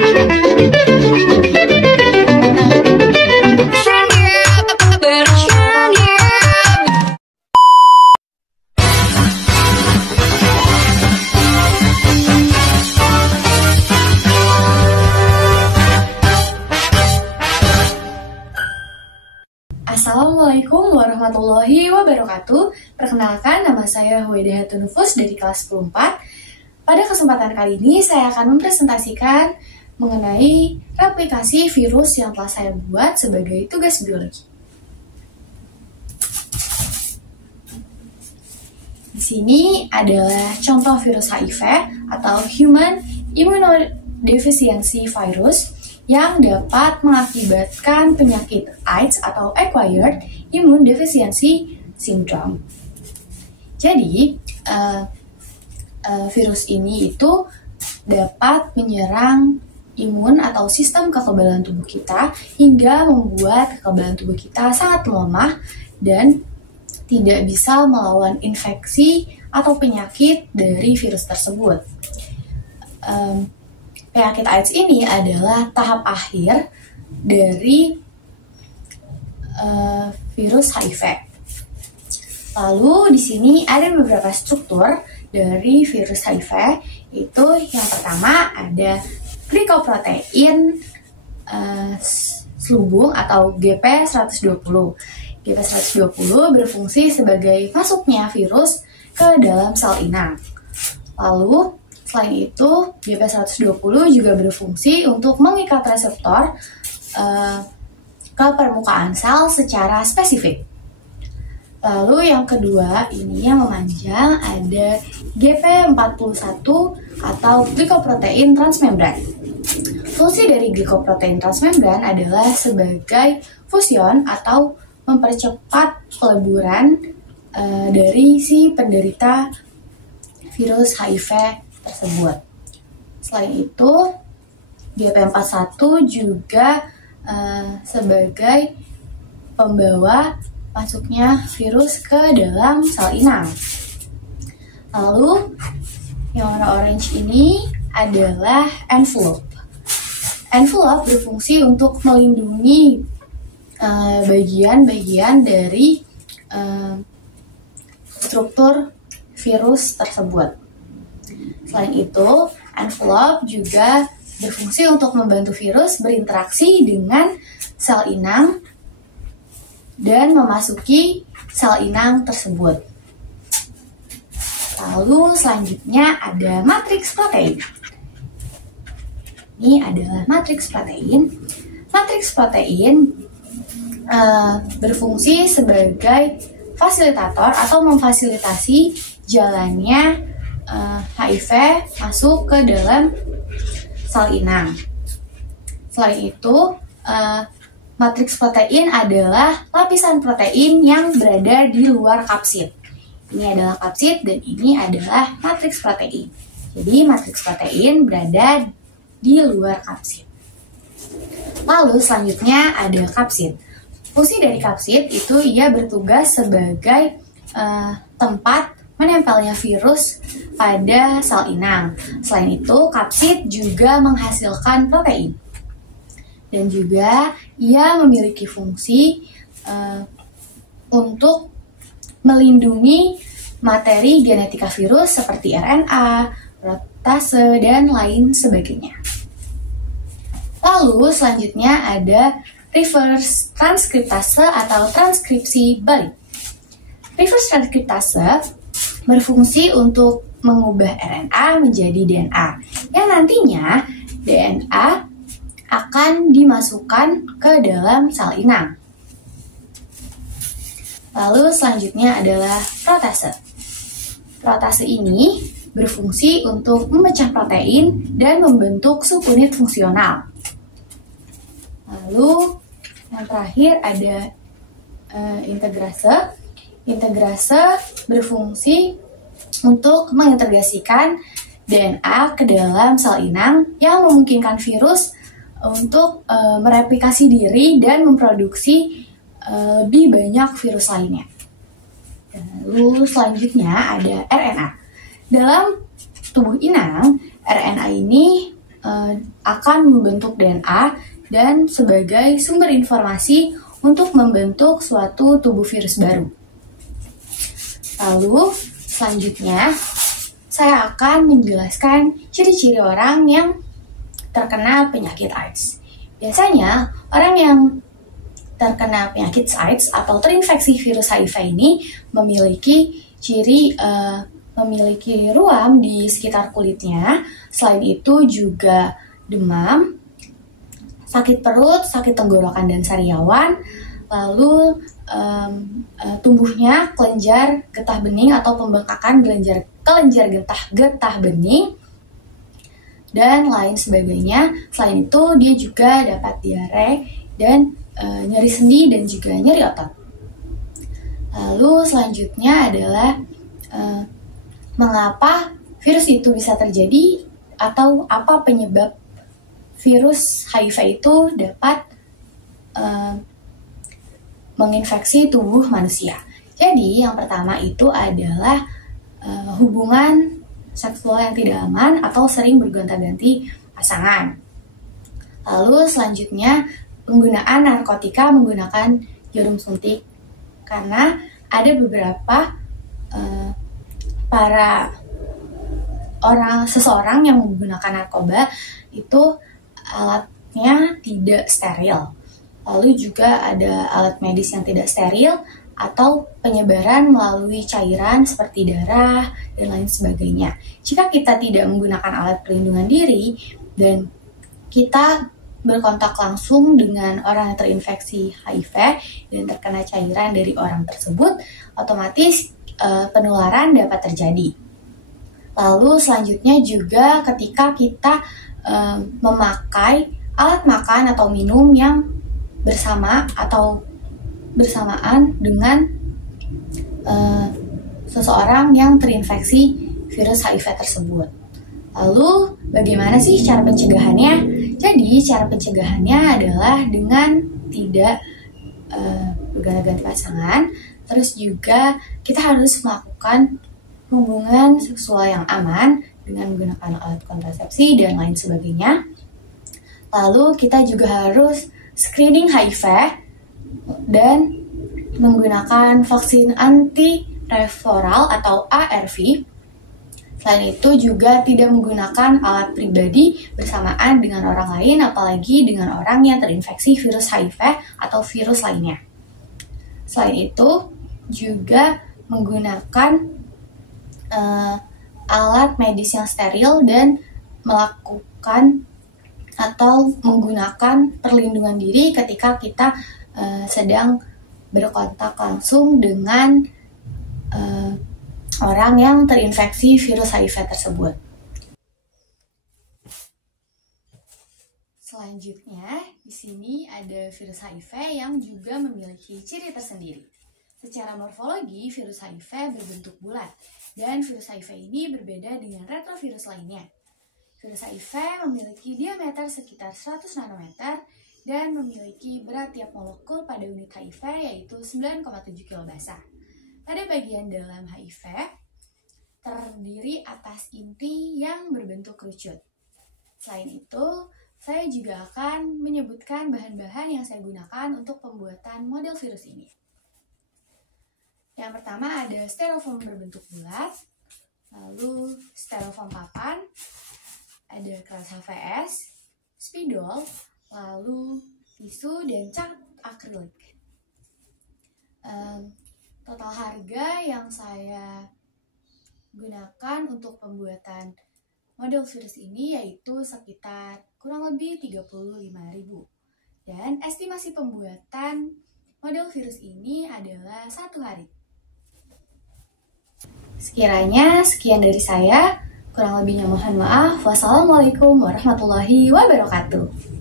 Assalamualaikum warahmatullahi wabarakatuh. Perkenalkan, nama saya Huwaidah Tunufus dari kelas 10 4. Pada kesempatan kali ini saya akan mempresentasikan mengenai replikasi virus yang telah saya buat sebagai tugas biologi. Di sini adalah contoh virus HIV atau Human Immunodeficiency Virus yang dapat mengakibatkan penyakit AIDS atau Acquired Immune Deficiency Syndrome. Jadi, virus ini itu dapat menyerang imun atau sistem kekebalan tubuh kita hingga membuat kekebalan tubuh kita sangat lemah dan tidak bisa melawan infeksi atau penyakit dari virus tersebut. Penyakit AIDS ini adalah tahap akhir dari virus HIV. Lalu di sini ada beberapa struktur dari virus HIV. Itu yang pertama ada glikoprotein selubung atau GP120. GP120 berfungsi sebagai masuknya virus ke dalam sel inang. Lalu selain itu, GP120 juga berfungsi untuk mengikat reseptor ke permukaan sel secara spesifik. Lalu yang kedua, ini yang memanjang ada GP41 atau glikoprotein transmembran. Fungsi dari glikoprotein transmembran adalah sebagai fusion atau mempercepat peleburan dari si penderita virus HIV tersebut. Selain itu, GP41 juga sebagai pembawa masuknya virus ke dalam sel inang. Lalu, yang warna orange ini adalah envelope. Envelope berfungsi untuk melindungi bagian-bagian dari struktur virus tersebut. Selain itu, envelope juga berfungsi untuk membantu virus berinteraksi dengan sel inang dan memasuki sel inang tersebut. Lalu selanjutnya ada matriks protein. Ini adalah matriks protein. Matriks protein berfungsi sebagai fasilitator atau memfasilitasi jalannya HIV masuk ke dalam sel inang. Selain itu, matriks protein adalah lapisan protein yang berada di luar kapsid. Ini adalah kapsid dan ini adalah matriks protein. Jadi matriks protein berada di luar kapsid. Lalu selanjutnya ada kapsid. Fungsi dari kapsid itu ia bertugas sebagai tempat menempelnya virus pada sel inang. Selain itu, kapsid juga menghasilkan protein. Dan juga ia memiliki fungsi untuk melindungi materi genetika virus seperti RNA, protase, dan lain sebagainya. Lalu selanjutnya ada reverse transkriptase atau transkripsi balik. Reverse transkriptase berfungsi untuk mengubah RNA menjadi DNA, yang nantinya DNA akan dimasukkan ke dalam sel inang. Lalu selanjutnya adalah protase. Protase ini berfungsi untuk memecah protein dan membentuk subunit fungsional. Lalu yang terakhir ada integrase. Integrase berfungsi untuk mengintegrasikan DNA ke dalam sel inang yang memungkinkan virus untuk mereplikasi diri dan memproduksi lebih banyak virus lainnya. Lalu selanjutnya ada RNA. Dalam tubuh inang, RNA ini akan membentuk DNA dan sebagai sumber informasi untuk membentuk suatu tubuh virus baru. Lalu selanjutnya saya akan menjelaskan ciri-ciri orang yang terkena penyakit AIDS. Biasanya orang yang terkena penyakit AIDS atau terinfeksi virus HIV ini memiliki ciri memiliki ruam di sekitar kulitnya. Selain itu juga demam, sakit perut, sakit tenggorokan dan sariawan, lalu tumbuhnya kelenjar getah bening atau pembengkakan kelenjar getah bening, dan lain sebagainya. Selain itu dia juga dapat diare dan nyeri sendi dan juga nyeri otot. Lalu selanjutnya adalah mengapa virus itu bisa terjadi atau apa penyebab virus HIV itu dapat menginfeksi tubuh manusia. Jadi yang pertama itu adalah hubungan seksual yang tidak aman atau sering bergonta-ganti pasangan. Lalu selanjutnya penggunaan narkotika menggunakan jarum suntik, karena ada beberapa seseorang yang menggunakan narkoba itu alatnya tidak steril. Lalu juga ada alat medis yang tidak steril atau penyebaran melalui cairan seperti darah dan lain sebagainya. Jika kita tidak menggunakan alat pelindungan diri dan kita berkontak langsung dengan orang yang terinfeksi HIV dan terkena cairan dari orang tersebut, otomatis penularan dapat terjadi. Lalu selanjutnya juga ketika kita memakai alat makan atau minum yang bersamaan dengan seseorang yang terinfeksi virus HIV tersebut. Lalu bagaimana sih cara pencegahannya? Jadi cara pencegahannya adalah dengan tidak berganti-ganti pasangan. Terus juga kita harus melakukan hubungan seksual yang aman dengan menggunakan alat kontrasepsi dan lain sebagainya. Lalu kita juga harus screening HIV dan menggunakan vaksin antiretroviral atau ARV. Selain itu juga tidak menggunakan alat pribadi bersamaan dengan orang lain, apalagi dengan orang yang terinfeksi virus HIV atau virus lainnya. Selain itu juga menggunakan alat medis yang steril dan melakukan atau menggunakan perlindungan diri ketika kita sedang berkontak langsung dengan orang yang terinfeksi virus HIV tersebut. Selanjutnya, di sini ada virus HIV yang juga memiliki ciri tersendiri. Secara morfologi, virus HIV berbentuk bulat, dan virus HIV ini berbeda dengan retrovirus lainnya. Virus HIV memiliki diameter sekitar 100 nanometer dan memiliki berat tiap molekul pada unit HIV yaitu 9,7 kilobasa. Pada bagian dalam HIV terdiri atas inti yang berbentuk kerucut. Selain itu, saya juga akan menyebutkan bahan-bahan yang saya gunakan untuk pembuatan model virus ini. Yang pertama ada styrofoam berbentuk bulat, lalu styrofoam papan, ada keras HVS, spidol, lalu tisu dan cat akrilik. Total harga yang saya gunakan untuk pembuatan model virus ini yaitu sekitar kurang lebih 35.000. Dan estimasi pembuatan model virus ini adalah 1 hari. Sekiranya sekian dari saya, kurang lebihnya mohon maaf. Wassalamualaikum warahmatullahi wabarakatuh.